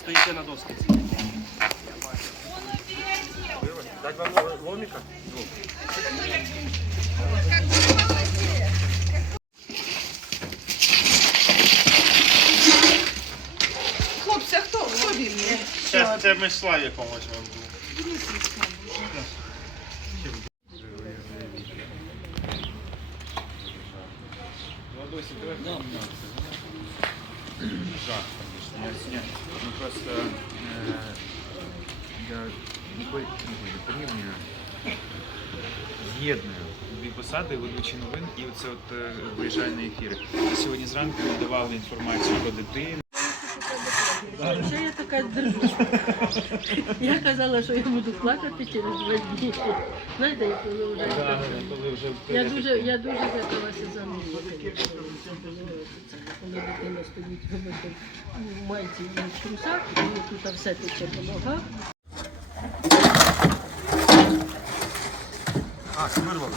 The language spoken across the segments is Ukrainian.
стоїте на доски. Дать вам ломіка? Хлопці, а хто, хто він? Це, це ми славі якомусь вам був. Сня... Ну просто э, я ніколи не порівнюю з'єдную дві посади, ведучі новин і оце от виїжджальний ефір. Сьогодні зранку давали інформацію про дитину. Вже я така держу. Я казала, що я буду плакати через два дні. Знаєте, як коли вже я дуже, я дуже закрилася за них. Коли дитина стоїть в майці і в трусах, і тут все тече по ногах. А, це вирвало.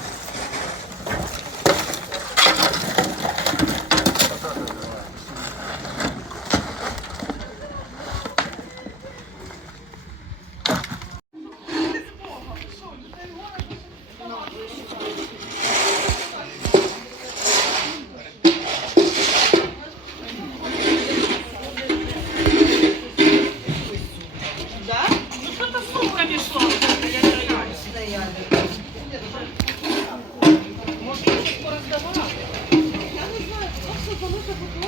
Може, я щось пороздавала? Я не знаю, просто залишив.